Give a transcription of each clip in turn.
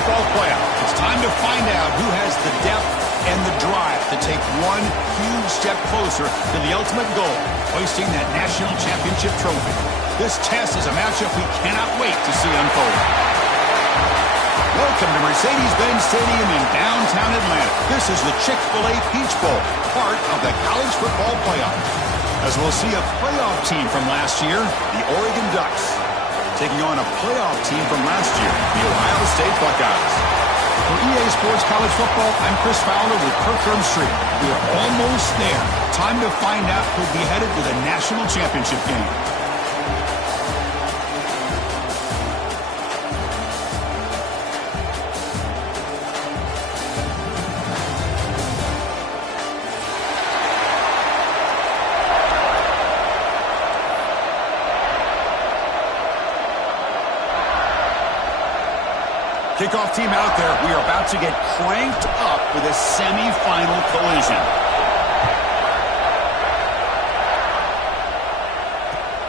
Football Playoff. It's time to find out who has the depth and the drive to take one huge step closer to the ultimate goal, hoisting that national championship trophy. This test is a matchup we cannot wait to see unfold. Welcome to Mercedes-Benz Stadium in downtown Atlanta. This is the Chick-fil-A Peach Bowl, part of the College Football Playoff. As we'll see a playoff team from last year, the Oregon Ducks, taking on a playoff team from last year, the Ohio State Buckeyes. For EA Sports College Football, I'm Chris Fowler with Kirk Herbstreit. We are almost there. Time to find out who'll be headed to the national championship game. Kickoff team out there. We are about to get cranked up with a semifinal collision.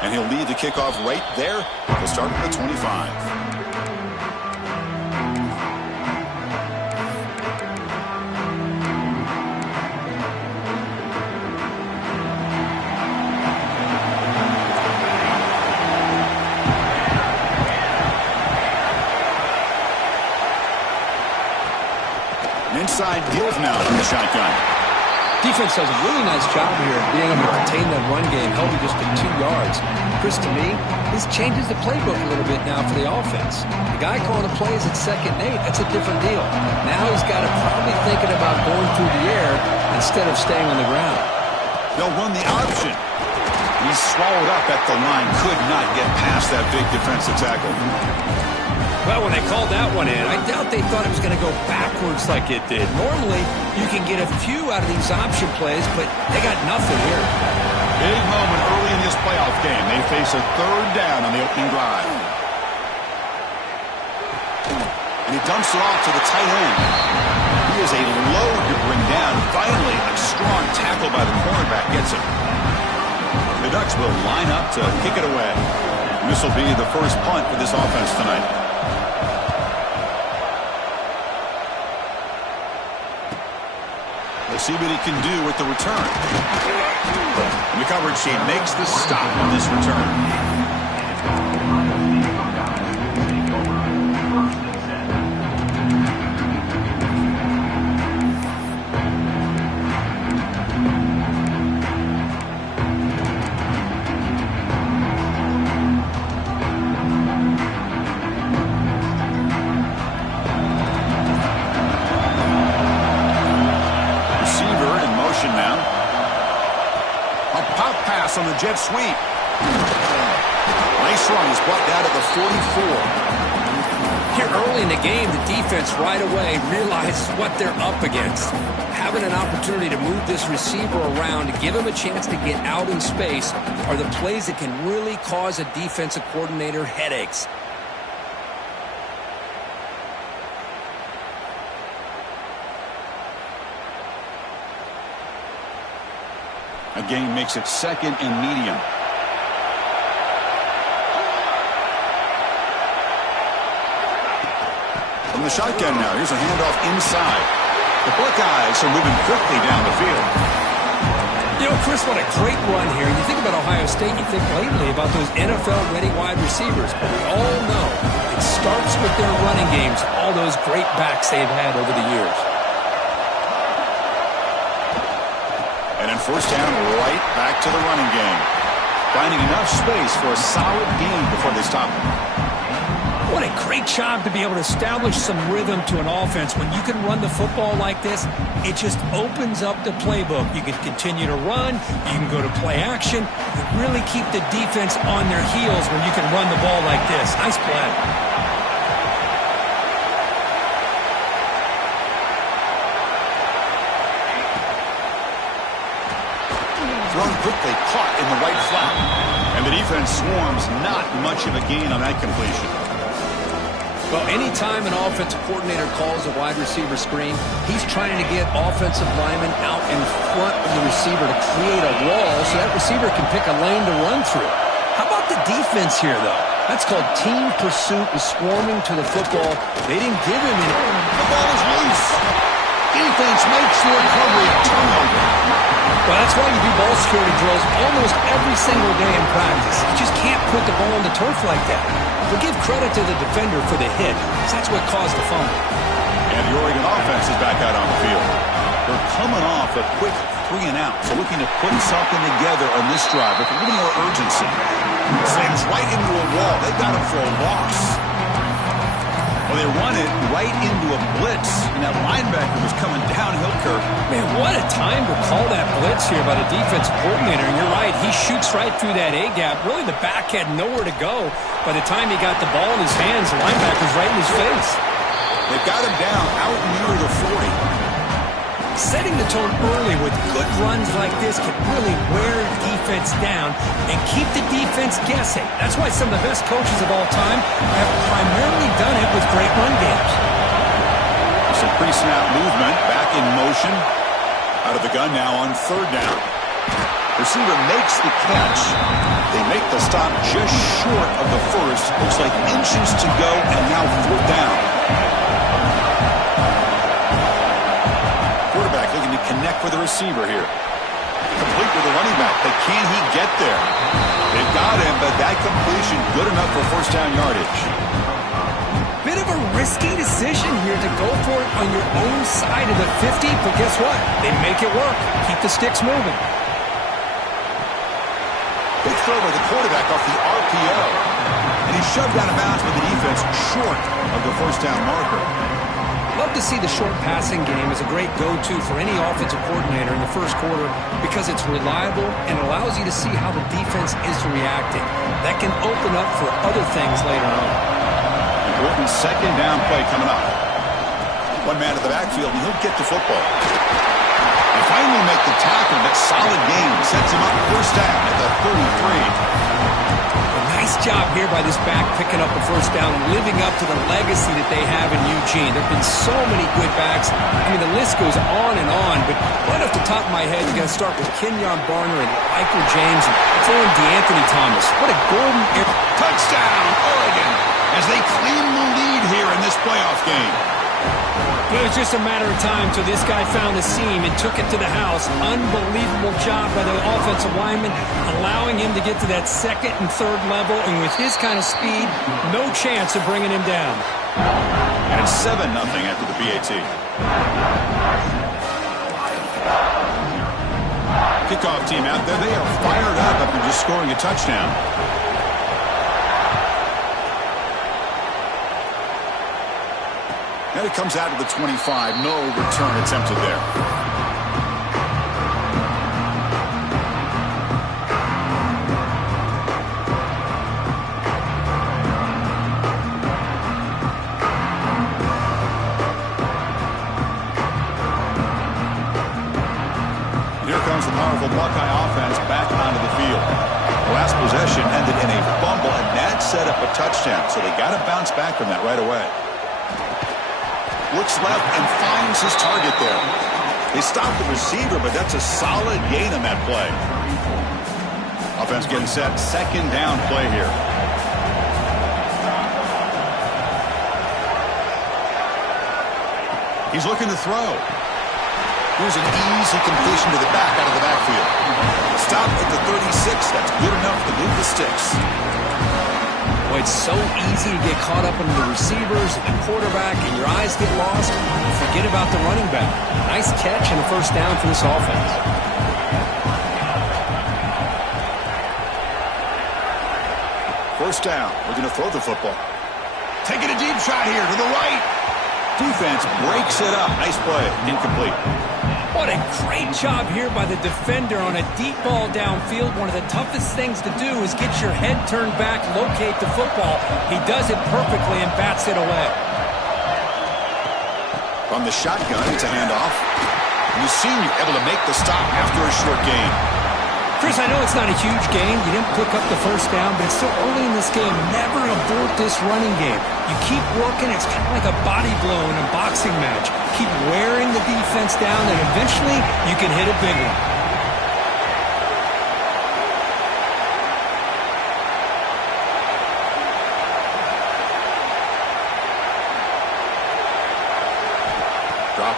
And he'll lead the kickoff right there. He'll start at the 25. Inside deals now from the shotgun. Defense does a really nice job here of being able to contain that run game, held it just to 2 yards. Chris, to me, this changes the playbook a little bit now for the offense. The guy calling the plays at 2nd and 8, that's a different deal. Now he's got to probably thinking about going through the air instead of staying on the ground. They'll run the option. He's swallowed up at the line, could not get past that big defensive tackle. Well, when they called that one in, I doubt they thought it was going to go backwards like it did. Normally, you can get a few out of these option plays, but they got nothing here. Big moment early in this playoff game. They face a 3rd down on the opening drive. And he dumps it off to the tight end. He is a load to bring down. Finally, a strong tackle by the cornerback gets him. The Ducks will line up to kick it away. This will be the first punt for this offense tonight. We'll see what he can do with the return. The coverage team makes the stop on this return. On the jet sweep. Nice run. He's brought down to the 44. Here early in the game, the defense right away realizes what they're up against. Having an opportunity to move this receiver around, to give him a chance to get out in space, are the plays that can really cause a defensive coordinator headaches. Again, makes it 2nd and medium. From the shotgun now, here's a handoff inside. The Buckeyes are moving quickly down the field. You know, Chris, what a great run here. You think about Ohio State, you think lately about those NFL-ready wide receivers. But we all know it starts with their running games, all those great backs they've had over the years. And in 1st down, right back to the running game. Finding enough space for a solid gain before they stop him. What a great job to be able to establish some rhythm to an offense. When you can run the football like this, it just opens up the playbook. You can continue to run. You can go to play action. You really keep the defense on their heels when you can run the ball like this. Nice play. Thrown quickly, caught in the right flat. And the defense swarms, not much of a gain on that completion. Well, anytime an offensive coordinator calls a wide receiver screen, he's trying to get offensive linemen out in front of the receiver to create a wall so that receiver can pick a lane to run through. How about the defense here, though. That's called team pursuit and swarming to the football. They didn't give him any. The ball is loose. Defense makes the recovery. Turnover. Well, that's why you do ball security drills almost every single day in practice. You just can't put the ball on the turf like that. But give credit to the defender for the hit, because that's what caused the fumble. And the Oregon offense is back out on the field. They're coming off a quick 3 and out, so looking to put something together on this drive with a little more urgency. Slams right into a wall. They got him for a loss. Well, they run it right into a blitz, and that linebacker was coming downhill, Kirk. Man, what a time to call that blitz here by the defensive coordinator. And you're right, he shoots right through that A-gap. Really, the back had nowhere to go. By the time he got the ball in his hands, the linebacker's right in his face. They've got him down out near the 40. Setting the tone early with good runs like this can really wear defense down and keep the defense guessing. That's why some of the best coaches of all time have primarily done it with great run games. Some pre-snap movement, back in motion. Out of the gun now on 3rd down. Receiver makes the catch. They make the stop just short of the first. Looks like inches to go, and now 4th down. Quarterback looking to connect with the receiver here. Complete with the running back, but can he get there? They've got him, but that completion good enough for 1st down yardage. Bit of a risky decision here to go for it on your own side of the 50, but guess what? They make it work. Keep the sticks moving. Big throw by the quarterback off the RPO. And he's shoved out of bounds by the defense short of the 1st down marker. Love to see the short passing game as a great go-to for any offensive coordinator in the first quarter because it's reliable and allows you to see how the defense is reacting. That can open up for other things later on. Important 2nd down play coming up. One man in the backfield, and he'll get the football. They finally make the tackle, but solid game sets him up 1st down at the 33. Nice job here by this back picking up the 1st down and living up to the legacy that they have in Eugene. There have been so many good backs. I mean, the list goes on and on, but right off the top of my head, you got to start with Kenyon Barner and Michael James and throw in DeAnthony Thomas. What a golden era. Touchdown, Oregon, as they claim the lead here in this playoff game. It was just a matter of time till this guy found a seam and took it to the house. Unbelievable job by the offensive lineman, allowing him to get to that 2nd and 3rd level. And with his kind of speed, no chance of bringing him down. And it's 7-0 after the PAT. Kickoff team out there. They are fired up after just scoring a touchdown. And it comes out of the 25. No return attempted there. Here comes the powerful Buckeye offense back onto the field. The last possession ended in a fumble, and that set up a touchdown. So they got to bounce back from that right away. Looks left and finds his target there. They stopped the receiver, but that's a solid gain on that play. Offense getting set. 2nd down play here. He's looking to throw. Here's an easy completion to the back out of the backfield. Stop at the 36. That's good enough to move the sticks. Boy, it's so easy to get caught up into the receivers and the quarterback, and your eyes get lost. You forget about the running back. Nice catch and a 1st down for this offense. 1st down. We're going to throw the football. Taking a deep shot here to the right. Defense breaks it up. Nice play. Incomplete. What a great job here by the defender on a deep ball downfield. One of the toughest things to do is get your head turned back, locate the football. He does it perfectly and bats it away. From the shotgun, it's a handoff. And the senior able to make the stop after a short gain. Chris, I know it's not a huge gain. You didn't pick up the 1st down, but it's still early in this game. Never abort this running game. You keep working. It's kind of like a body blow in a boxing match. Keep wearing the defense down, and eventually you can hit a big one.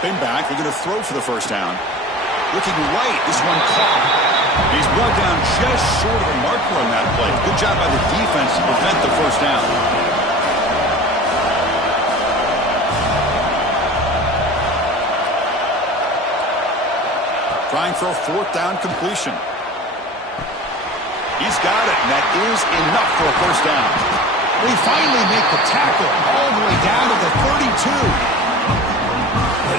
Dropping back. They're going to throw for the first down. Looking right. This one caught. He's brought down just short of the marker on that play. Good job by the defense to prevent the first down. Trying for a fourth down completion. He's got it, and that is enough for a first down. We finally make the tackle all the way down to the 32.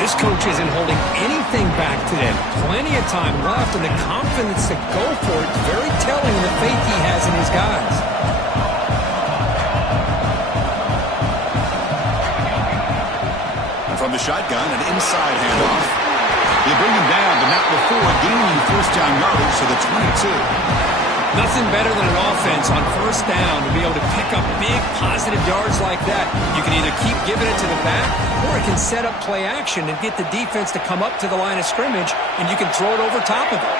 This coach isn't holding anything back today. Plenty of time left, and the confidence to go for it is very telling of the faith he has in his guys. From the shotgun, an inside handoff. They bring him down, but not before gaining first down yardage to the 22. Nothing better than an offense on first down to be able to pick up big positive yards like that. You can either keep giving it to the back, or it can set up play action and get the defense to come up to the line of scrimmage, and you can throw it over top of it.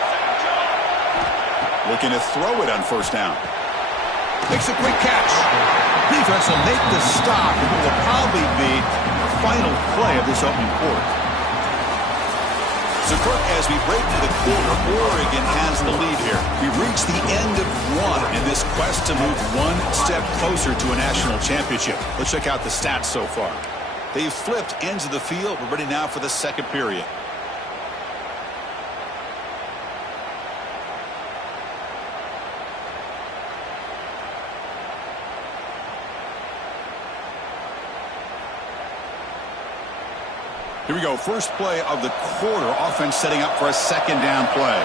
Looking to throw it on first down. Makes a quick catch. Defense will make the stop, and it will probably be the final play of this opening quarter. So, Kirk, as we break to the quarter, Oregon has the lead here. We've reached the end of one in this quest to move one step closer to a national championship. Let's check out the stats so far. They've flipped ends of the field. We're ready now for the second period. Here we go. First play of the quarter. Offense setting up for a second down play.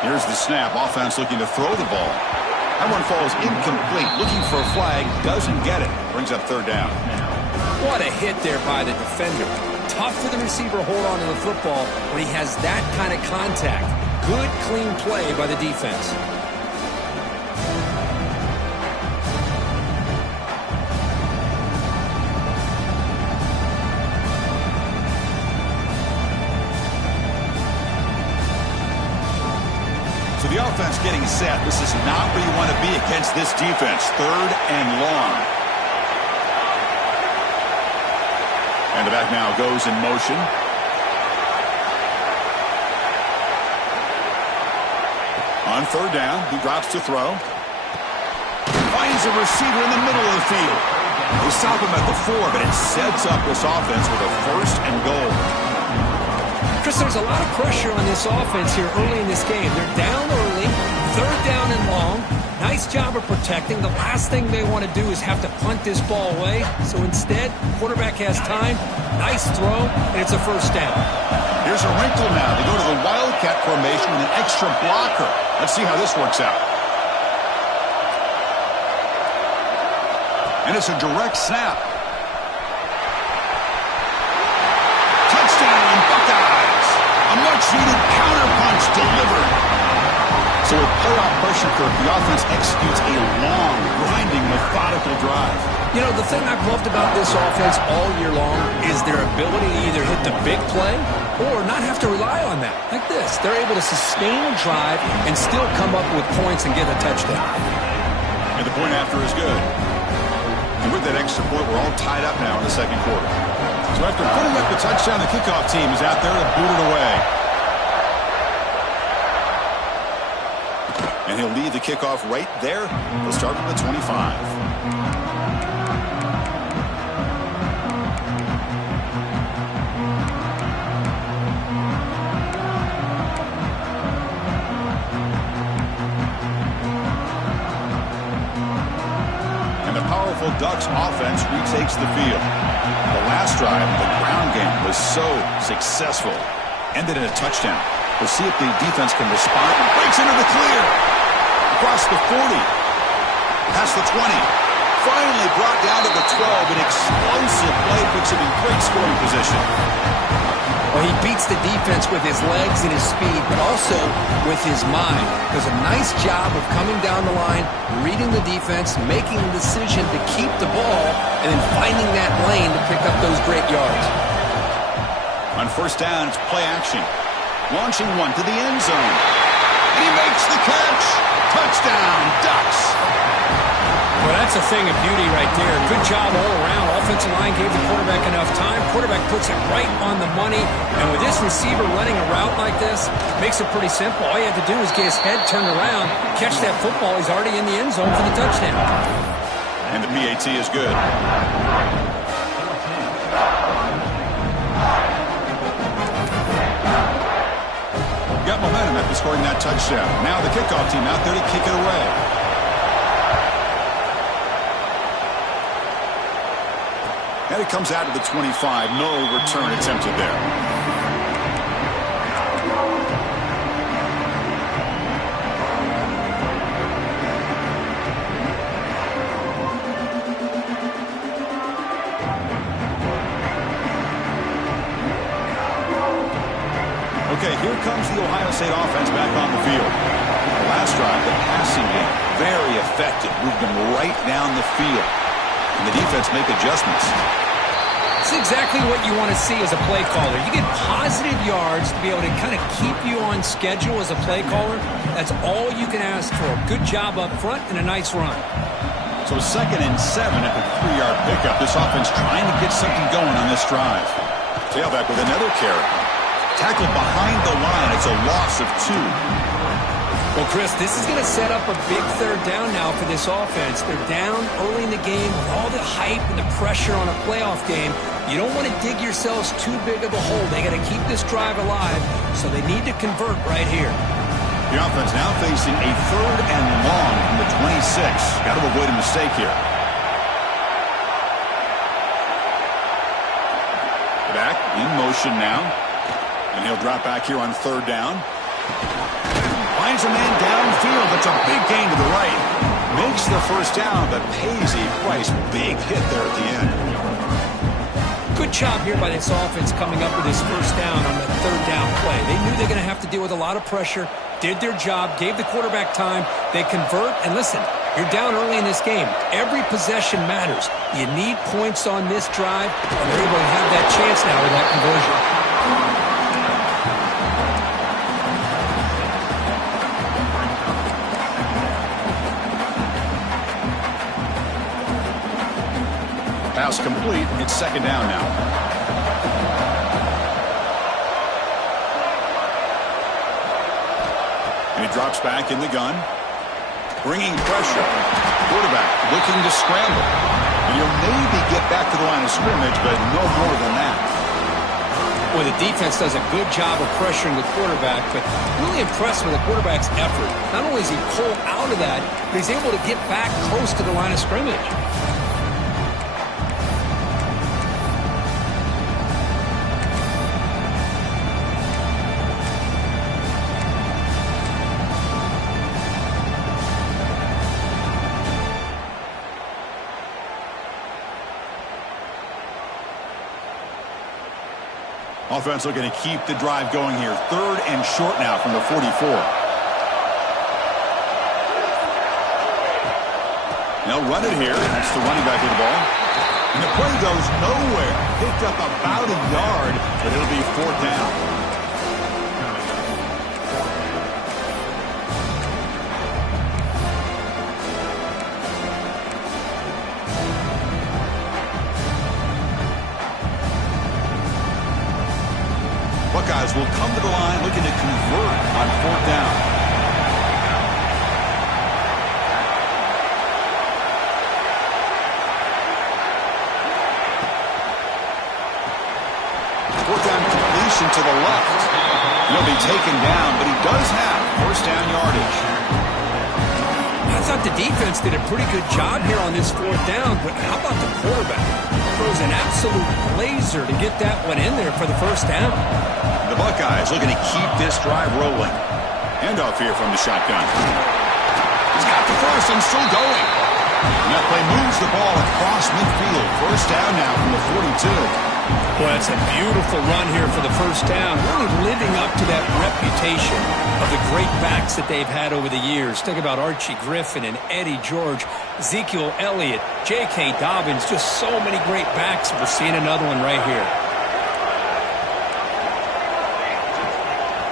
Here's the snap. Offense looking to throw the ball. That one falls incomplete. Looking for a flag. Doesn't get it. Brings up third down. What a hit there by the defender. Tough for the receiver to hold on to the football when he has that kind of contact. Good, clean play by the defense. So the offense getting set. This is not where you want to be against this defense. Third and long. And the back now goes in motion. On third down, he drops to throw. Finds a receiver in the middle of the field. They stop him at the 4, but it sets up this offense with a first and goal. Chris, there's a lot of pressure on this offense here early in this game. They're down early, third down and long. Nice job of protecting. The last thing they want to do is have to punt this ball away. So instead, quarterback has time. Nice throw, and it's a first down. Here's a wrinkle now. They go to the Wildcat formation with an extra blocker. Let's see how this works out. And it's a direct snap. Touchdown, Buckeyes. A much-needed counterpunch delivered. So with playoff pressure, Kirk, the offense executes a long, grinding, methodical drive. You know, the thing I've loved about this offense all year long is their ability to either hit the big play or not have to rely on that. Like this. They're able to sustain a drive and still come up with points and get a touchdown. And the point after is good. And with that extra point, we're all tied up now in the second quarter. So after putting up the touchdown, the kickoff team is out there to boot it away. And he'll lead the kickoff right there. He'll start from the 25. Ducks offense retakes the field. The last drive, the ground game, was so successful. Ended in a touchdown. We'll see if the defense can respond. Breaks into the clear. Across the 40. Past the 20. Finally brought down to the 12. An explosive play puts him in great scoring position. Well, he beats the defense with his legs and his speed, but also with his mind. Does a nice job of coming down the line, reading the defense, making the decision to keep the ball, and then finding that lane to pick up those great yards. On first down, it's play action. Launching one to the end zone. And he makes the catch. Touchdown, Ducks. Well, that's a thing of beauty right there. Good job all around. Offensive line gave the quarterback enough time. Quarterback puts it right on the money. And with this receiver running a route like this, makes it pretty simple. All you have to do is get his head turned around, catch that football. He's already in the end zone for the touchdown. And the PAT is good. Got momentum after scoring that touchdown. Now the kickoff team out there to kick it away. And it comes out to the 25. No return attempted there. Okay, here comes the Ohio State offense back on the field. The last drive, the passing game, very effective. Moved them right down the field. And the defense make adjustments. It's exactly what you want to see as a play caller. You get positive yards to be able to kind of keep you on schedule as a play caller. That's all you can ask for. Good job up front and a nice run. So 2nd and 7 at the 3-yard pickup. This offense trying to get something going on this drive. Tailback with another carry. Tackled behind the line. It's a loss of 2. Well, Chris, this is going to set up a big 3rd down now for this offense. They're down early in the game with all the hype and the pressure on a playoff game. You don't want to dig yourselves too big of a hole. They got to keep this drive alive, so they need to convert right here. The offense now facing a 3rd and long from the 26. Got to avoid a mistake here. Back in motion now. And he'll drop back here on 3rd down. Finds a man downfield. That's a big gain to the right. Makes the 1st down, but pays a price. Big hit there at the end. Good job here by this offense coming up with his 1st down on the 3rd down play. They knew they were going to have to deal with a lot of pressure. Did their job. Gave the quarterback time. They convert. And listen, you're down early in this game. Every possession matters. You need points on this drive. And they're able to have that chance now with that conversion. Pass complete. It's 2nd down now. And he drops back in the gun. Bringing pressure. Quarterback looking to scramble. And he'll maybe get back to the line of scrimmage, but no more than that. Well, the defense does a good job of pressuring the quarterback, but really impressed with the quarterback's effort. Not only is he pulled out of that, but he's able to get back close to the line of scrimmage. Offense looking to keep the drive going here. 3rd and short now from the 44. They'll run it here. That's the running back with the ball. And the play goes nowhere. Picked up about a yard, but it'll be 4th down. Buckeyes will come to the line looking to convert on 4th down. Fourth down completion to the left. He'll be taken down, but he does have 1st down yardage. I thought the defense did a pretty good job here on this 4th down, but how about the quarterback? Throws an absolute laser to get that one in there for the 1st down. The Buckeyes looking to keep this drive rolling. Handoff here from the shotgun. He's got the 1st and still going. And that play moves the ball across midfield. 1st down now from the 42. Well, it's a beautiful run here for the 1st down. Really living up to that reputation of the great backs that they've had over the years. Think about Archie Griffin and Eddie George, Ezekiel Elliott, J.K. Dobbins. Just so many great backs. We're seeing another one right here.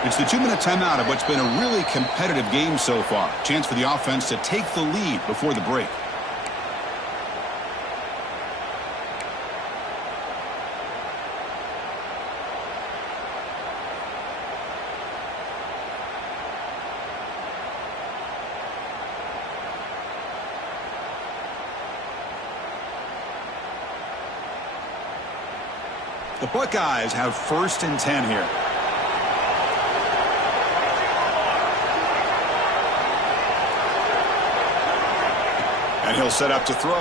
It's the 2-minute timeout of what's been a really competitive game so far. Chance for the offense to take the lead before the break. The Buckeyes have 1st and 10 here. And he'll set up to throw.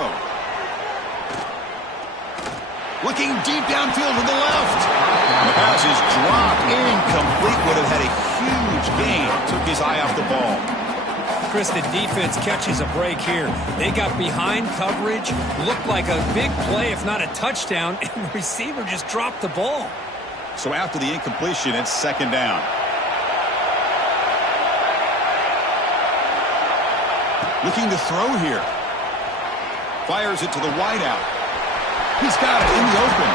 Looking deep downfield to the left. And the pass is dropped. Incomplete. Would have had a huge gain. Took his eye off the ball. Chris, the defense catches a break here. They got behind coverage. Looked like a big play, if not a touchdown. And the receiver just dropped the ball. So after the incompletion, it's 2nd down. Looking to throw here. Fires it to the wideout. He's got it in the open.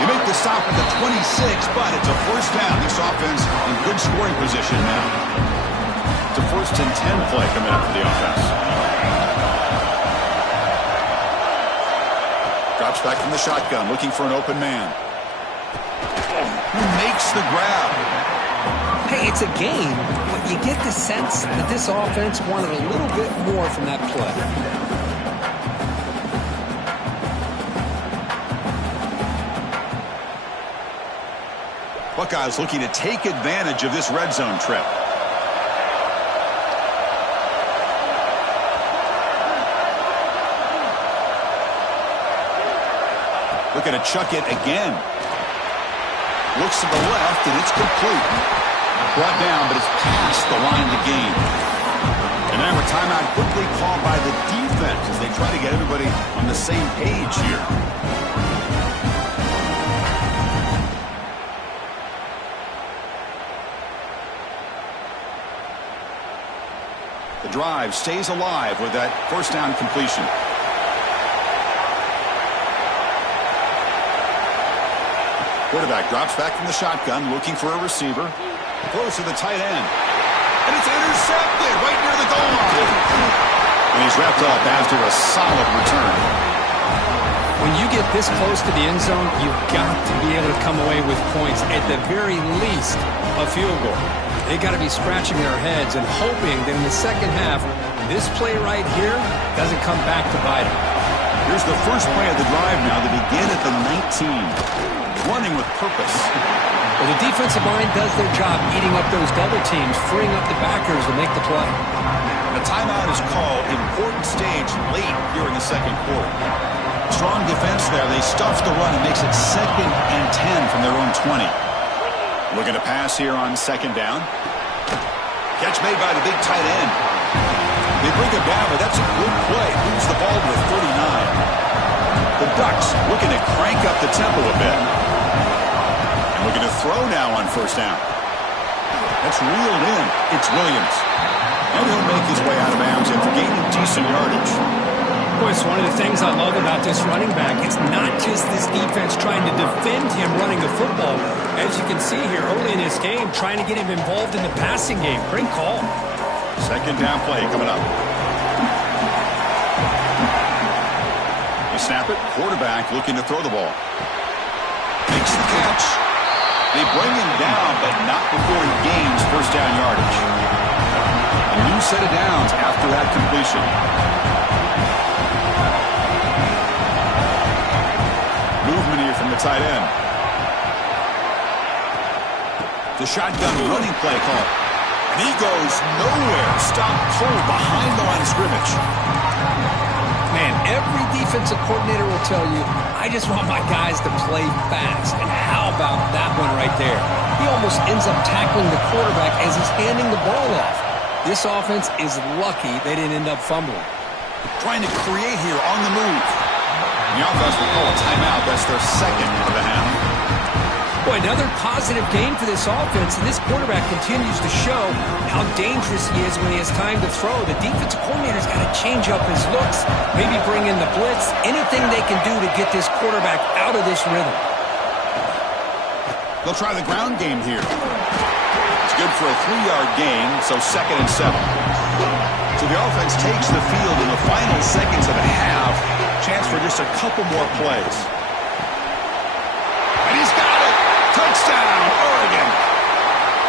They make the stop at the 26, but it's a 1st down. This offense in good scoring position now. It's a 1st and 10 play coming up for the offense. Drops back from the shotgun, looking for an open man. Who makes the grab? Hey, it's a game, but you get the sense that this offense wanted a little bit more from that play. Buckeyes looking to take advantage of this red zone trip. Looking to chuck it again. Looks to the left, and it's complete. Brought down, but it's past the line to gain. And now a timeout quickly called by the defense as they try to get everybody on the same page here. The drive stays alive with that 1st down completion. Quarterback drops back from the shotgun, looking for a receiver. Throws to the tight end. And it's intercepted right near the goal line. And he's wrapped up after a solid return. When you get this close to the end zone, you've got to be able to come away with points. At the very least, a field goal. They got to be scratching their heads and hoping that in the 2nd half, this play right here doesn't come back to bite them. Here's the first play of the drive now. They begin at the 19. Running with purpose. Well, the defensive line does their job eating up those double teams, freeing up the backers to make the play. The timeout is called. Important stage late here in the 2nd quarter. Strong defense there. They stuff the run and makes it 2nd and 10 from their own 20. Looking to pass here on 2nd down. Catch made by the big tight end. They bring him down, but that's a good play. Moves the ball to the 39. The Ducks looking to crank up the tempo a bit. And looking to throw now on 1st down. That's reeled in. It's Williams. And he'll make his way out of bounds after gaining decent yardage. Boy, it's one of the things I love about this running back. It's not just this defense trying to defend him running the football. As you can see here early in this game, trying to get him involved in the passing game. Great call. 2nd down play coming up. They snap it. Quarterback looking to throw the ball. Makes the catch. They bring him down, but not before he gains 1st down yardage. A new set of downs after that completion. Movement here from the tight end. The shotgun running play call. And he goes nowhere. Stopped cold behind the line of scrimmage. Man, every defensive coordinator will tell you, I just want my guys to play fast. And how about that one right there? He almost ends up tackling the quarterback as he's handing the ball off. This offense is lucky they didn't end up fumbling. Trying to create here on the move. The offense will call a timeout. That's their 2nd of the half. Boy, another positive game for this offense, and this quarterback continues to show how dangerous he is when he has time to throw. The defensive coordinator's got to change up his looks, maybe bring in the blitz, anything they can do to get this quarterback out of this rhythm. They'll try the ground game here. It's good for a 3-yard gain, so 2nd and 7. So the offense takes the field in the final seconds of the half. Chance for just a couple more plays. And he's got it! Touchdown, Oregon!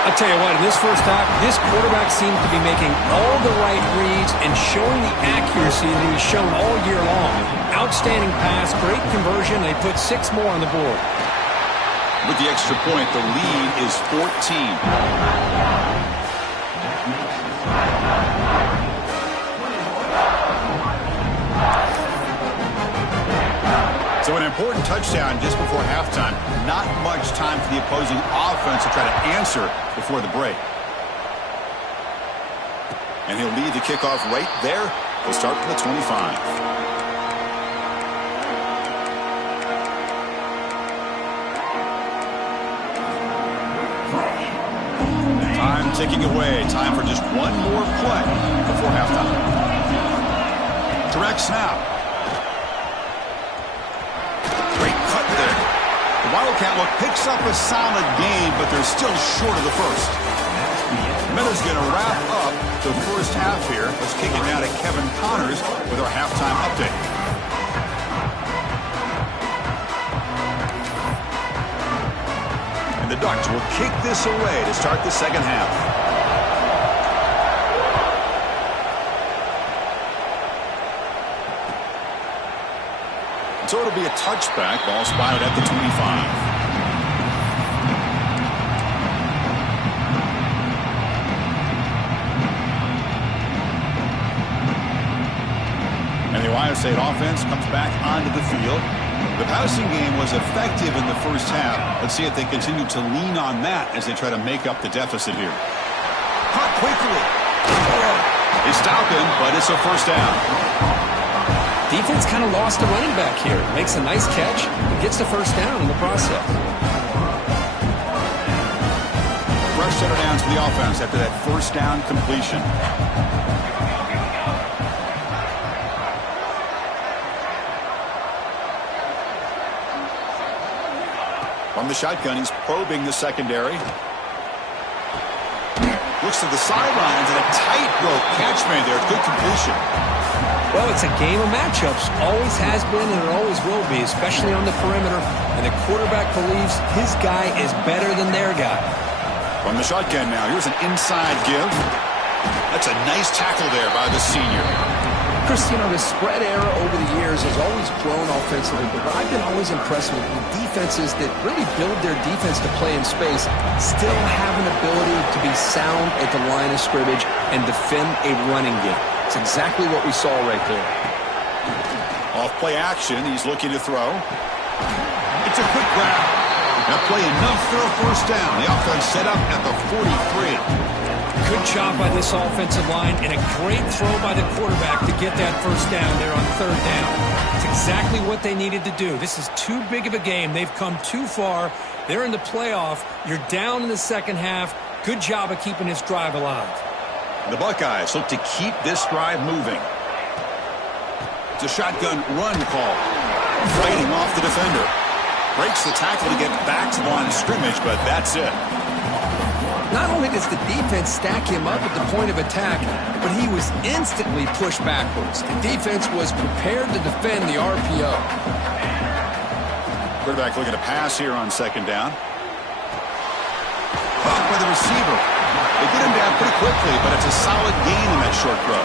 I'll tell you what, in this first half, this quarterback seems to be making all the right reads and showing the accuracy that he's shown all year long. Outstanding pass, great conversion. They put 6 more on the board. With the extra point, the lead is 14. So an important touchdown just before halftime. Not much time for the opposing offense to try to answer before the break. And he'll lead the kickoff right there. He'll start from the 25. Time ticking away. Time for just one more play before halftime. Direct snap. Great cut there. The Wildcat look picks up a solid game, but they're still short of the first. Miller's going to wrap up the first half here. Let's kick it now to Kevin Connors with our halftime update. And the Ducks will kick this away to start the second half. So it'll be a touchback. Ball spotted at the 25. Ohio State offense comes back onto the field. The passing game was effective in the first half. Let's see if they continue to lean on that as they try to make up the deficit here. Caught quickly. They stop him, but it's a first down. Defense kind of lost a running back here. Makes a nice catch and gets the first down in the process. Fresh set of downs for the offense after that first down completion. From the shotgun, he's probing the secondary. Looks to the sidelines and a tightrope catch made there. Good completion. Well, it's a game of matchups. Always has been and it always will be, especially on the perimeter. And the quarterback believes his guy is better than their guy. From the shotgun now, here's an inside give. That's a nice tackle there by the senior. Chris, you know, the spread era over the years has always grown offensively, but I've been always impressed with defenses that really build their defense to play in space, still have an ability to be sound at the line of scrimmage and defend a running game. It's exactly what we saw right there. Off play action, he's looking to throw. It's a quick grab. That play enough for a first down. The offense set up at the 43. Good job by this offensive line and a great throw by the quarterback to get that first down there on third down. It's exactly what they needed to do. This is too big of a game. They've come too far. They're in the playoff. You're down in the second half. Good job of keeping this drive alive. The Buckeyes look to keep this drive moving. It's a shotgun run call. Fighting off the defender. Breaks the tackle to get back to the line of scrimmage, but that's it. Not only does the defense stack him up at the point of attack, but he was instantly pushed backwards. The defense was prepared to defend the RPO. Quarterback looking to pass here on second down. Caught by the receiver. They get him down pretty quickly, but it's a solid gain in that short throw.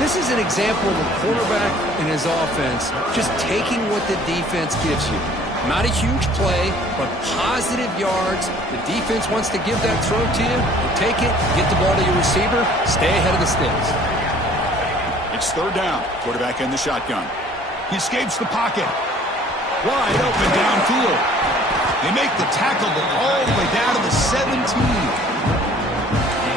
This is an example of a quarterback and his offense just taking what the defense gives you. Not a huge play, but positive yards. The defense wants to give that throw to you. You take it, get the ball to your receiver, stay ahead of the sticks. It's third down. Quarterback in the shotgun. He escapes the pocket. Wide open downfield. They make the tackle all the way down to the 17.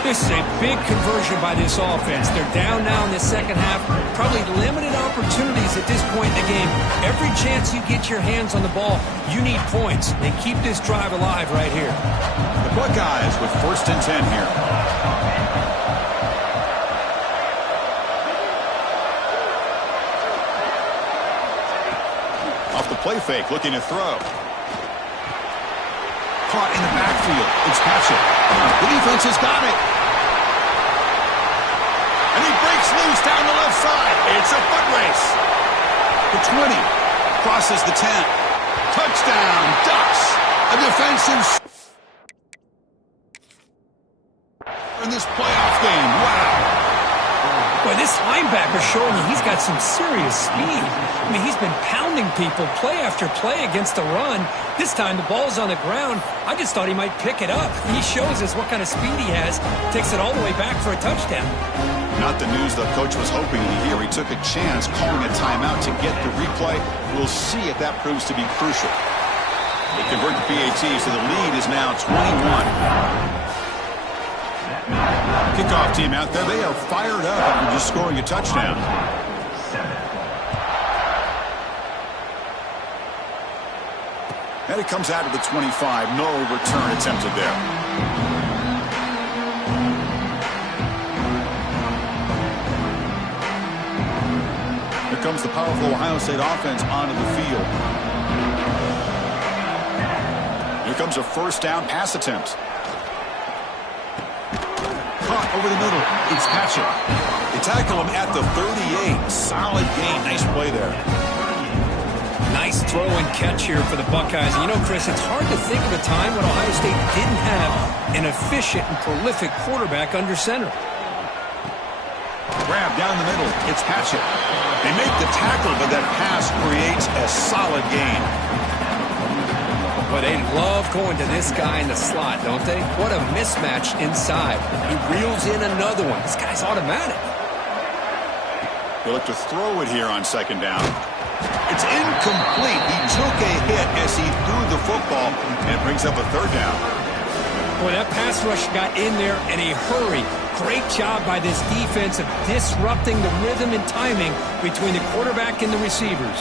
This is a big conversion by this offense. They're down now in the second half. Probably limited opportunities at this point in the game. Every chance you get your hands on the ball, you need points. They keep this drive alive right here. The Buckeyes with 1st and 10 here. Off the play fake, looking to throw. Caught in the backfield. It's Patchett. The defense has got it. And he breaks loose down the left side. It's a foot race. The 20 crosses the 10. Touchdown, Ducks. A defensive in this playoff game. Wow. Boy, this linebacker's showing you he's got some serious speed. I mean, he's been pounding people play after play against the run. This time the ball's on the ground. I just thought he might pick it up. He shows us what kind of speed he has. Takes it all the way back for a touchdown. Not the news the coach was hoping to hear. He took a chance calling a timeout to get the replay. We'll see if that proves to be crucial. They convert the PAT, so the lead is now 21. Kickoff team out there. They are fired up after just scoring a touchdown. And it comes out of the 25. No return attempted there. Here comes the powerful Ohio State offense onto the field. Here comes a first down pass attempt. Caught over the middle. It's Patchett. They tackle him at the 38. Solid gain. Nice play there. Nice throw and catch here for the Buckeyes. And you know, Chris, it's hard to think of a time when Ohio State didn't have an efficient and prolific quarterback under center. Grab down the middle. It's Patchett. They make the tackle, but that pass creates a solid gain. But they love going to this guy in the slot, don't they? What a mismatch inside. He reels in another one. This guy's automatic. They'll look to throw it here on second down. It's incomplete. He took a hit as he threw the football, and it brings up a third down. Boy, that pass rush got in there in a hurry. Great job by this defense of disrupting the rhythm and timing between the quarterback and the receivers.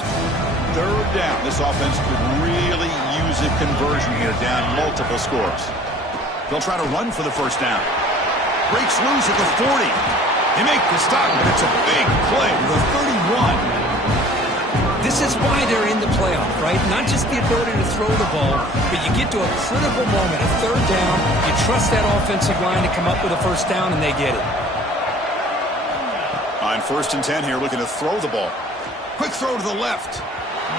Third down. This offense could really use a conversion here, down multiple scores. They'll try to run for the first down. Breaks loose at the 40. They make the stop, but it's a big play. The 31. This is why they're in the playoff, right? Not just the ability to throw the ball, but you get to a critical moment, a third down, you trust that offensive line to come up with a first down, and they get it. On 1st and 10 here, looking to throw the ball. Quick throw to the left.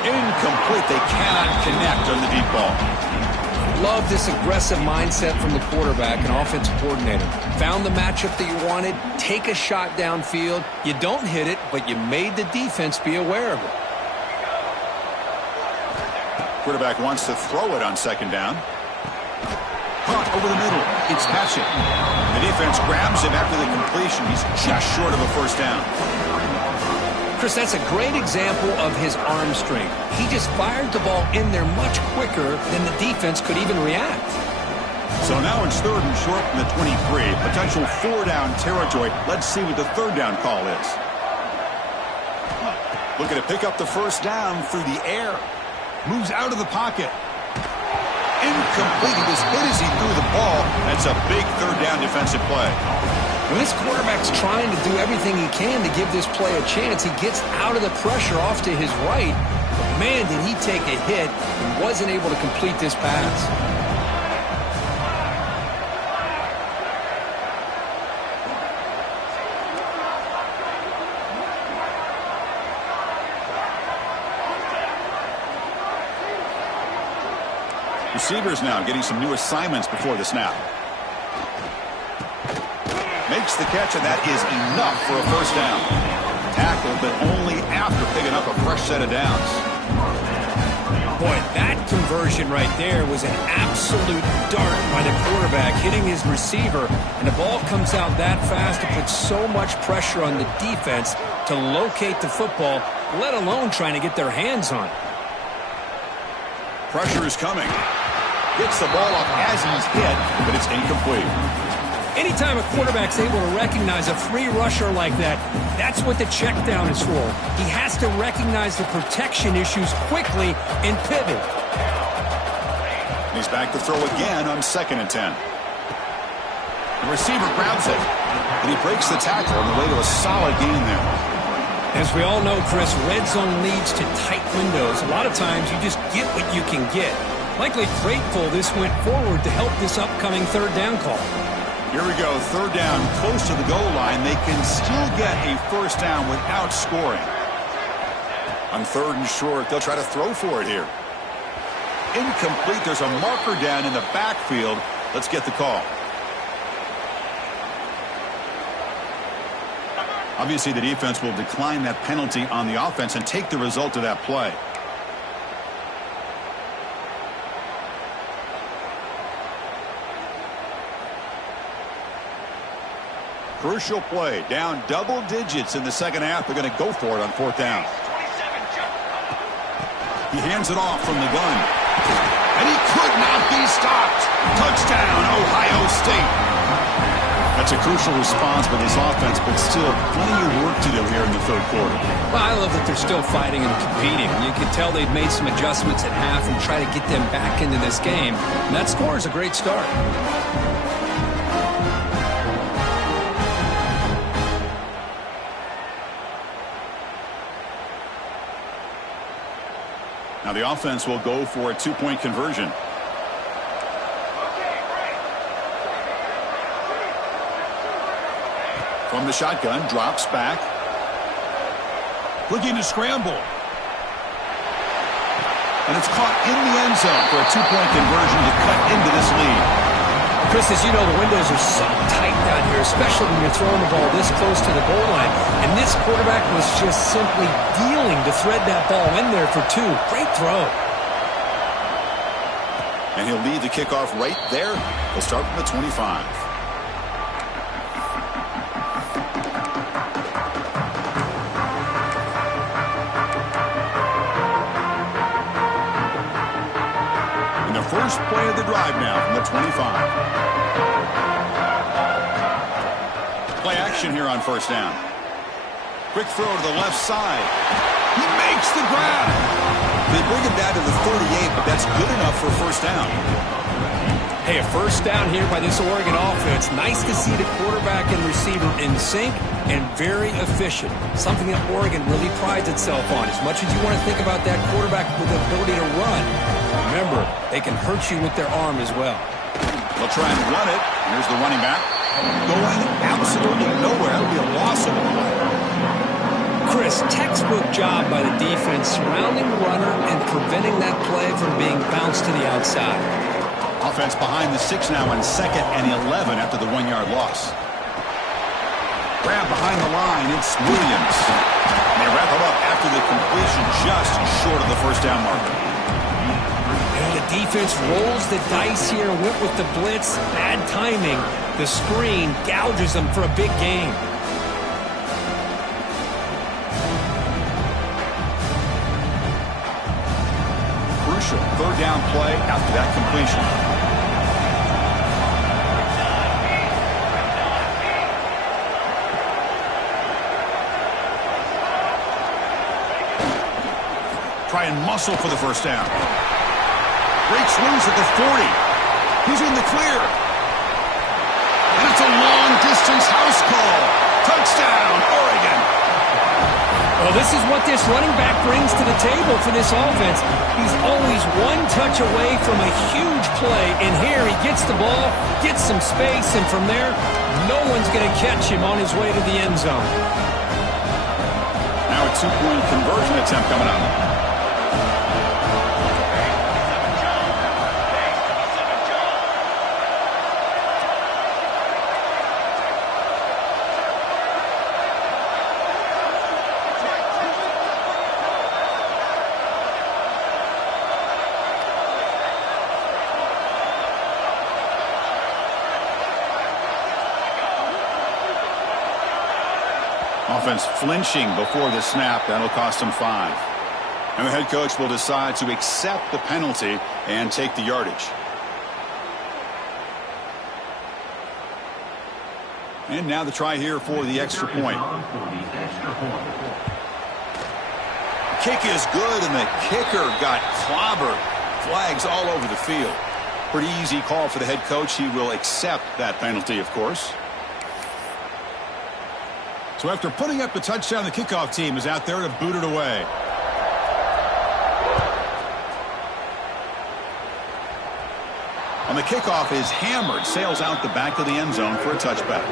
Incomplete. They cannot connect on the deep ball. Love this aggressive mindset from the quarterback and offensive coordinator. Found the matchup that you wanted, take a shot downfield. You don't hit it, but you made the defense be aware of it. Quarterback wants to throw it on second down. Caught over the middle. It's Patchett. The defense grabs him after the completion. He's just short of a first down. Chris, that's a great example of his arm strength. He just fired the ball in there much quicker than the defense could even react. So now it's 3rd and short from the 23. Potential 4-down territory. Let's see what the 3rd down call is. Looking to pick up the first down through the air. Moves out of the pocket. Incomplete. He was hit as he threw the ball. That's a big 3rd down defensive play. When this quarterback's trying to do everything he can to give this play a chance, he gets out of the pressure off to his right. But man, did he take a hit and wasn't able to complete this pass. Receivers now getting some new assignments before the snap. Makes the catch, and that is enough for a first down. Tackled, but only after picking up a fresh set of downs. Boy, that conversion right there was an absolute dart by the quarterback, hitting his receiver, and the ball comes out that fast to put so much pressure on the defense to locate the football, let alone trying to get their hands on it. Pressure is coming. Gets the ball off as he's hit, but it's incomplete. Anytime a quarterback's able to recognize a free rusher like that, that's what the check down is for. He has to recognize the protection issues quickly and pivot. He's back to throw again on 2nd and 10. The receiver grabs it, and he breaks the tackle on the way to a solid gain there. As we all know, Chris, red zone leads to tight windows. A lot of times you just get what you can get. Likely grateful this went forward to help this upcoming 3rd down call. Here we go, 3rd down, close to the goal line. They can still get a first down without scoring. On 3rd and short, they'll try to throw for it here. Incomplete. There's a marker down in the backfield. Let's get the call. Obviously, the defense will decline that penalty on the offense and take the result of that play. Crucial play. Down double digits in the second half. They're going to go for it on 4th down. He hands it off from the gun. And he could not be stopped. Touchdown, Ohio State. That's a crucial response by this offense, but still plenty of work to do here in the 3rd quarter. Well, I love that they're still fighting and competing. You can tell they've made some adjustments at half and try to get them back into this game. And that score is a great start. Now the offense will go for a 2-point conversion. From the shotgun, drops back. Looking to scramble. And it's caught in the end zone for a 2-point conversion to cut into this lead. Chris, as you know, the windows are so tight down here, especially when you're throwing the ball this close to the goal line. And this quarterback was just simply dealing to thread that ball in there for 2. Great throw. And he'll lead the kickoff right there. He'll start from the 25. And the first play of the drive now from the 25. Play action here on 1st down. Quick throw to the left side. He makes the grab. They bring him down to the 38, but that's good enough for 1st down. Hey, a 1st down here by this Oregon offense. Nice to see the quarterback and receiver in sync and very efficient. Something that Oregon really prides itself on. As much as you want to think about that quarterback with the ability to run, remember, they can hurt you with their arm as well. They'll try and run it. Here's the running back. Going absolutely nowhere. That would be a loss of a play. Chris, textbook job by the defense surrounding the runner and preventing that play from being bounced to the outside. Offense behind the 6 now on 2nd and 11 after the 1-yard loss. Grab behind the line. It's Williams. And they wrap him up after the completion just short of the 1st down marker. And the defense rolls the dice here, went with the blitz. Bad timing. The screen gouges them for a big gain. Crucial 3rd down play after that completion. Try and muscle for the 1st down. Breaks loose at the 40. He's in the clear. And it's a long-distance house call. Touchdown, Oregon. Well, this is what this running back brings to the table for this offense. He's always one touch away from a huge play. And here he gets the ball, gets some space, and from there, no one's going to catch him on his way to the end zone. Now a 2-point conversion attempt coming up. Offense flinching before the snap. That'll cost him 5. And the head coach will decide to accept the penalty and take the yardage. And now the try here for the extra point. Kick is good, and the kicker got clobbered. Flags all over the field. Pretty easy call for the head coach. He will accept that penalty, of course. So after putting up the touchdown, the kickoff team is out there to boot it away. On the kickoff is hammered, sails out the back of the end zone for a touchback.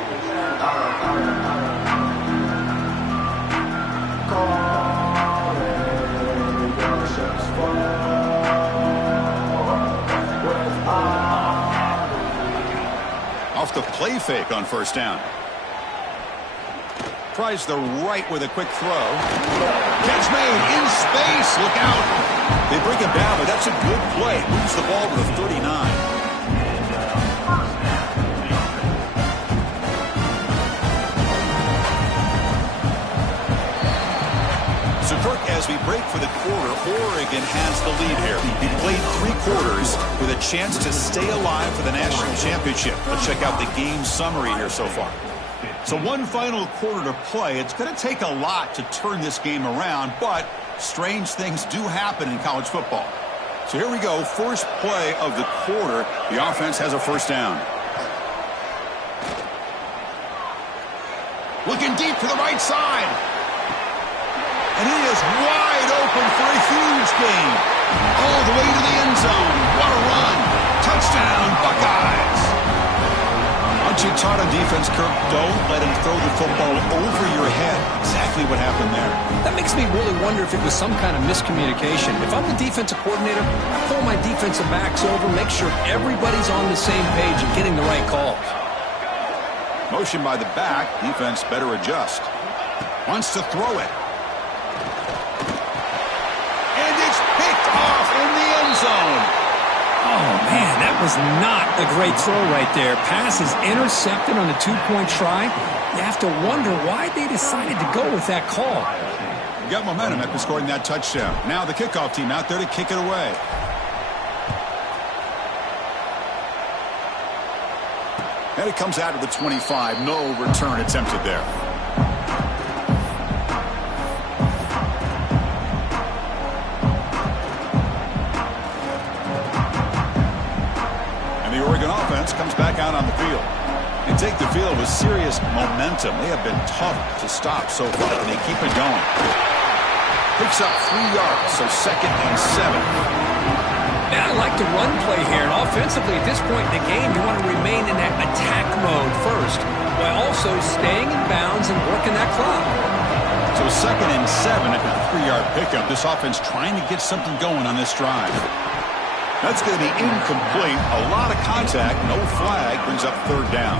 Off the play fake on 1st down. Tries the right with a quick throw. Catch made in space. Look out. They bring him down, but that's a good play. Moves the ball to the 39. So, Kirk, as we break for the quarter, Oregon has the lead here. He played 3 quarters with a chance to stay alive for the national championship. Let's check out the game summary here so far. So one final quarter to play. It's going to take a lot to turn this game around, but strange things do happen in college football. So here we go. First play of the quarter. The offense has a first down. Looking deep to the right side. And he is wide open for a huge gain. All the way to the end zone. What a run. Touchdown, Buckeyes. Aren't you taught on defense, Kirk? Don't let him throw the football over your head. Exactly what happened there. That makes me really wonder if it was some kind of miscommunication. If I'm the defensive coordinator, I pull my defensive backs over, make sure everybody's on the same page and getting the right calls. Motion by the back. Defense better adjust. Wants to throw it. And it's picked off in the end zone. Oh, man, that was not a great throw right there. Pass is intercepted on a 2-point try. You have to wonder why they decided to go with that call. You got momentum after scoring that touchdown. Now the kickoff team out there to kick it away. And it comes out of the 25. No return attempted there. And the Oregon offense comes back out on the field. They take the field with serious momentum. They have been tough to stop so far, and they keep it going. Picks up 3 yards, so 2nd and 7. Man, I like the run play here. And offensively, at this point in the game, you want to remain in that attack mode first, while also staying in bounds and working that clock. So 2nd and 7 after the 3-yard pickup. This offense trying to get something going on this drive. That's going to be incomplete. A lot of contact. No flag. Brings up 3rd down.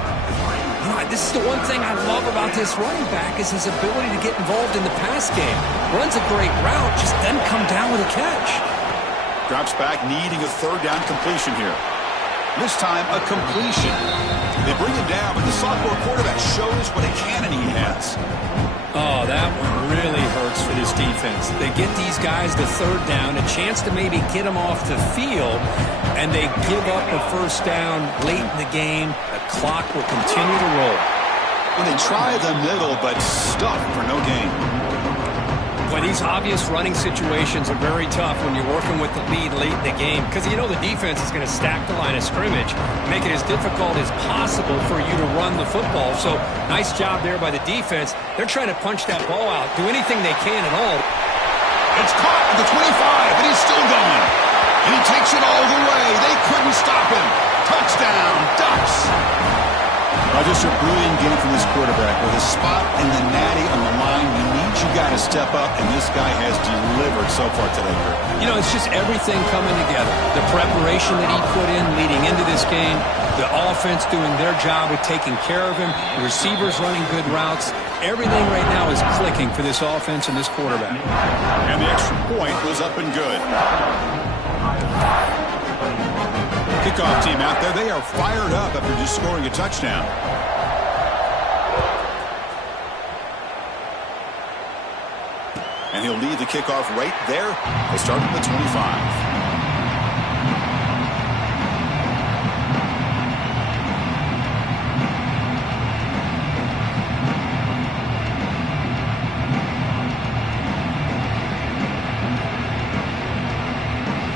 You know, this is the one thing I love about this running back is his ability to get involved in the pass game. Runs a great route, just doesn't come down with a catch. Drops back, needing a 3rd down completion here. This time, a completion. They bring him down, but the sophomore quarterback shows what a cannon he has. Oh, that one really hurts for this defense. They get these guys the 3rd down, a chance to maybe get them off the field, and they give up a 1st down late in the game. The clock will continue to roll. And they try the middle, but stuck for no gain. Boy, these obvious running situations are very tough when you're working with the lead late in the game because you know the defense is going to stack the line of scrimmage, make it as difficult as possible for you to run the football. So nice job there by the defense. They're trying to punch that ball out, do anything they can at all. It's caught at the 25, and he's still going. And he takes it all the way. They couldn't stop him. Touchdown, Ducks. Well, just a brilliant game from this quarterback. With a spot in the natty on the line, we need you guys to step up, and this guy has delivered so far today, Kirk. You know, it's just everything coming together. The preparation that he put in leading into this game, the offense doing their job with taking care of him, the receivers running good routes. Everything right now is clicking for this offense and this quarterback. And the extra point was up and good. Kickoff team out there, they are fired up after just scoring a touchdown. And he'll lead the kickoff right there. They start at the 25.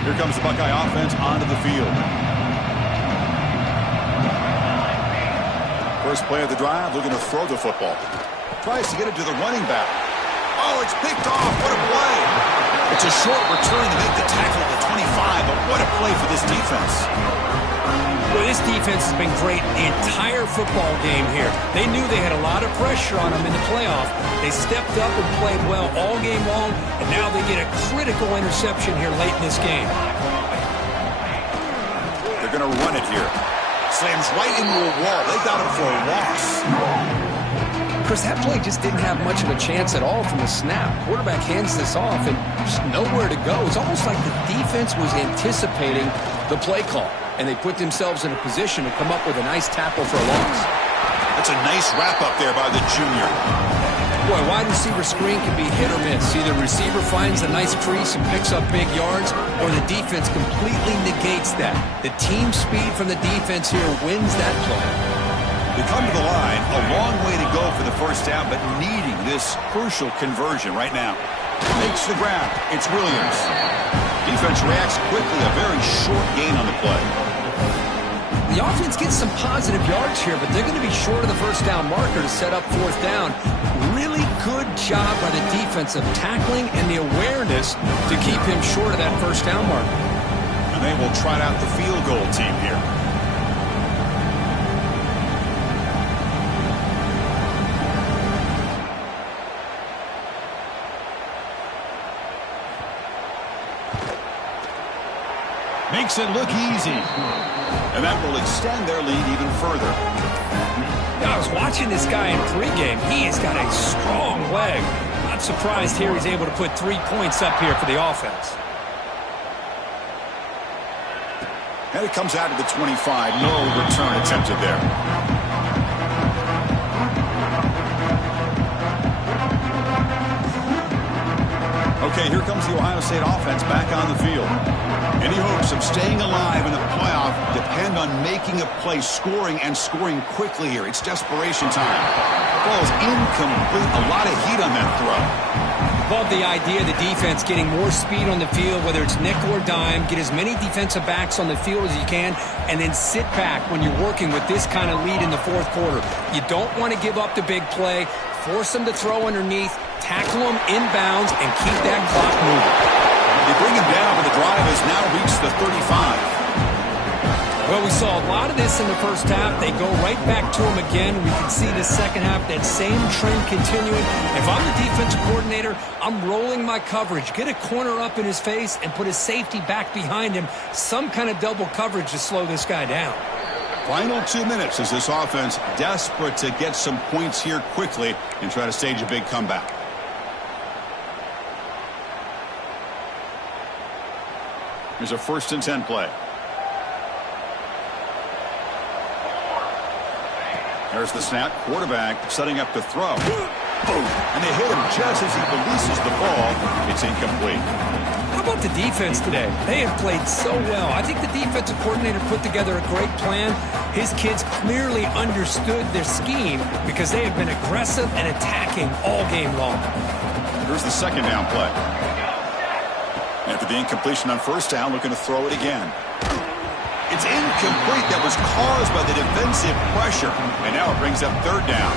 Here comes the Buckeye offense onto the field. First play of the drive, looking to throw the football. Tries to get it to the running back. Oh, it's picked off. What a play. It's a short return to make the tackle at the 25, but what a play for this defense. Well, this defense has been great the entire football game here. They knew they had a lot of pressure on them in the playoff. They stepped up and played well all game long, and now they get a critical interception here late in this game. They're going to run it here. Slams right into a wall. They got him for a loss. Chris, that play just didn't have much of a chance at all from the snap. Quarterback hands this off and just nowhere to go. It's almost like the defense was anticipating the play call, and they put themselves in a position to come up with a nice tackle for a loss. That's a nice wrap-up there by the junior. Boy, wide receiver screen can be hit or miss. Either receiver finds a nice crease and picks up big yards, or the defense completely negates that. The team speed from the defense here wins that play. They come to the line, a long way to go for the first down, but needing this crucial conversion right now. Makes the grab. It's Williams. Defense reacts quickly, a very short gain on the play. The offense gets some positive yards here, but they're going to be short of the first down marker to set up fourth down. Really good job by the defense of tackling and the awareness to keep him short of that first down marker. And they will trot out the field goal team here. Makes it look easy. And that will extend their lead even further. I was watching this guy in pregame. He has got a strong leg. Not surprised here he's able to put 3 points up here for the offense. And it comes out to the 25. No return attempted there. Okay, here comes the Ohio State offense back on the field. Any hopes of staying alive in the playoff depend on making a play, scoring, and scoring quickly here. It's desperation time. Ball is incomplete. A lot of heat on that throw. Love the idea of the defense getting more speed on the field, whether it's nickel or dime. Get as many defensive backs on the field as you can, and then sit back when you're working with this kind of lead in the fourth quarter. You don't want to give up the big play. Force them to throw underneath, tackle them inbounds, and keep that clock moving. They bring him down, but the drive has now reached the 35. Well, we saw a lot of this in the first half. They go right back to him again. We can see the second half, that same trend continuing. If I'm the defensive coordinator, I'm rolling my coverage. Get a corner up in his face and put his safety back behind him. Some kind of double coverage to slow this guy down. Final 2 minutes as this offense desperate to get some points here quickly and try to stage a big comeback. Here's a 1st and 10 play. There's the snap. Quarterback setting up the throw. Boom. And they hit him just as he releases the ball. It's incomplete. How about the defense today? They have played so well. I think the defensive coordinator put together a great plan. His kids clearly understood their scheme because they have been aggressive and attacking all game long. Here's the 2nd down play. After the incompletion on 1st down, looking to throw it again. It's incomplete. That was caused by the defensive pressure. And now it brings up 3rd down.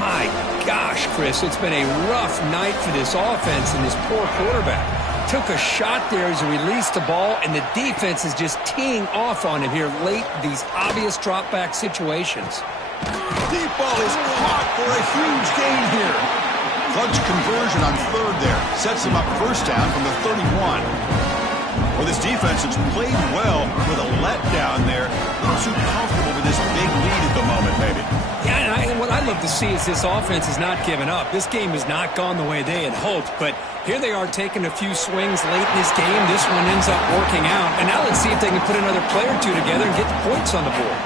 My gosh, Chris, it's been a rough night for this offense and this poor quarterback. Took a shot there as he released the ball, and the defense is just teeing off on him here late, these obvious drop-back situations. Deep ball is caught for a huge gain here. Clutch conversion on 3rd there. Sets him up 1st down from the 31. Well, this defense has played well with a letdown there. A little too comfortable with this big lead at the moment, maybe. Yeah, and what I'd love to see is this offense has not given up. This game has not gone the way they had hoped, but here they are taking a few swings late in this game. This one ends up working out, and now let's see if they can put another play or two together and get the points on the board.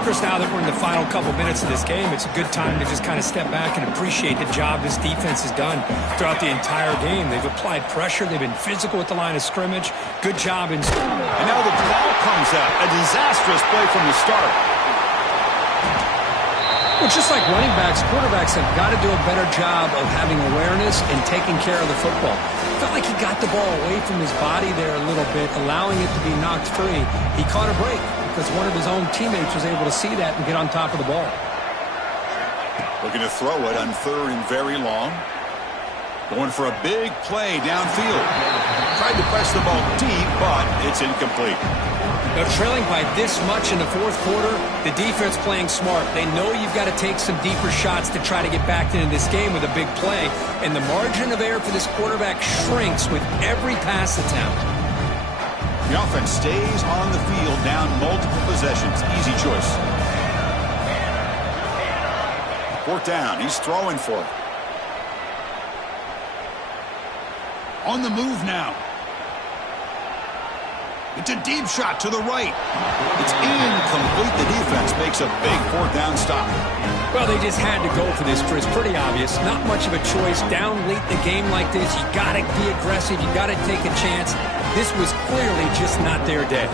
Chris, now that we're in the final couple minutes of this game, it's a good time to just kind of step back and appreciate the job this defense has done throughout the entire game. They've applied pressure. They've been physical at the line of scrimmage. Good job in... And now the ball comes out. A disastrous play from the start. Well, just like running backs, quarterbacks have got to do a better job of having awareness and taking care of the football. Felt like he got the ball away from his body there a little bit, allowing it to be knocked free. He caught a break because one of his own teammates was able to see that and get on top of the ball. Looking to throw it on 3rd and very long. Going for a big play downfield. Tried to press the ball deep, but it's incomplete. Now, trailing by this much in the fourth quarter, the defense playing smart. They know you've got to take some deeper shots to try to get back into this game with a big play. And the margin of error for this quarterback shrinks with every pass attempt. The offense stays on the field, down multiple possessions. Easy choice. 4th down. He's throwing for it. On the move now. It's a deep shot to the right. It's incomplete. The defense makes a big 4th down stop. Well, they just had to go for this, Chris. Pretty obvious. Not much of a choice. Down late in the game like this, you got to be aggressive. You got to take a chance. This was clearly just not their day.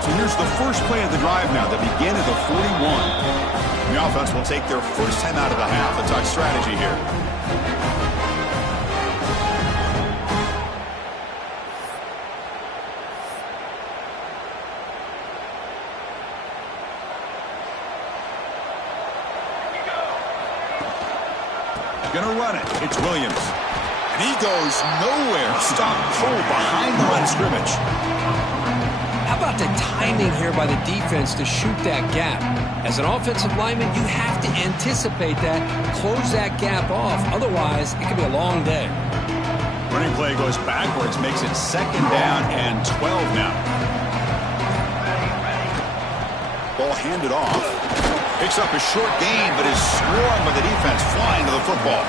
So here's the first play of the drive now. They begin at the 41. The offense will take their first time out of the half. A tough strategy here. Gonna run it. It's Williams. And he goes nowhere. Stop cold behind the line of scrimmage. How about the timing here by the defense to shoot that gap? As an offensive lineman, you have to anticipate that, close that gap off. Otherwise, it could be a long day. Running play goes backwards, makes it 2nd down and 12 now. Ball handed off. Picks up a short gain, but is swarmed by the defense flying to the football.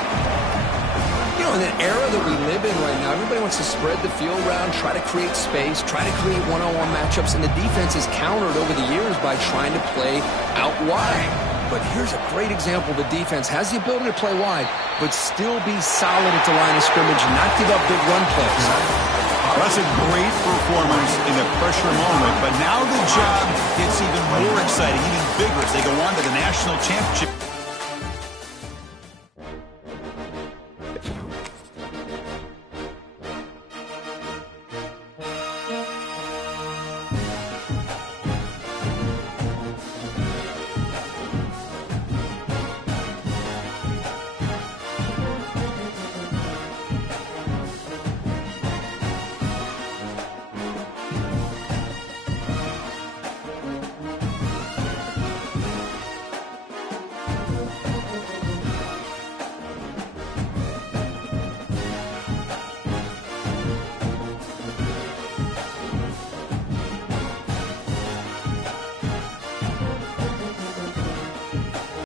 You know, in the era that we live in right now, everybody wants to spread the field around, try to create space, try to create one-on-one matchups, and the defense has countered over the years by trying to play out wide. But here's a great example. The defense has the ability to play wide, but still be solid at the line of scrimmage and not give up big run plays. That's a great performance in the pressure moment, but now the job gets even more exciting, even bigger as they go on to the national championship.